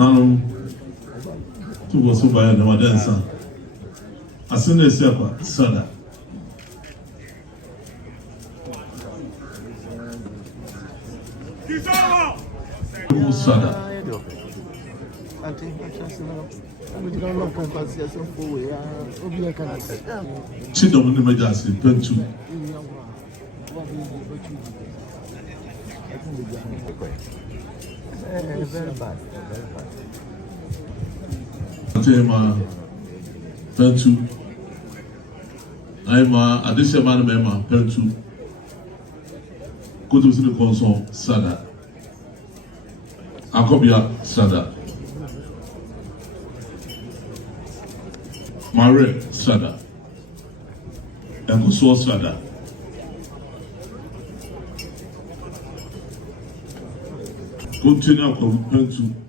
Tu was so by the dancer. As soon as ever, Sada. Sada. Chidom in the Majasi, Pentu. Very bad. Pentu. I'm a additional man member, Pentu. Go to the console, Sada. Akobia, Sada. Mare, Sada. Enkusuo, Sada. Continue to Pentu.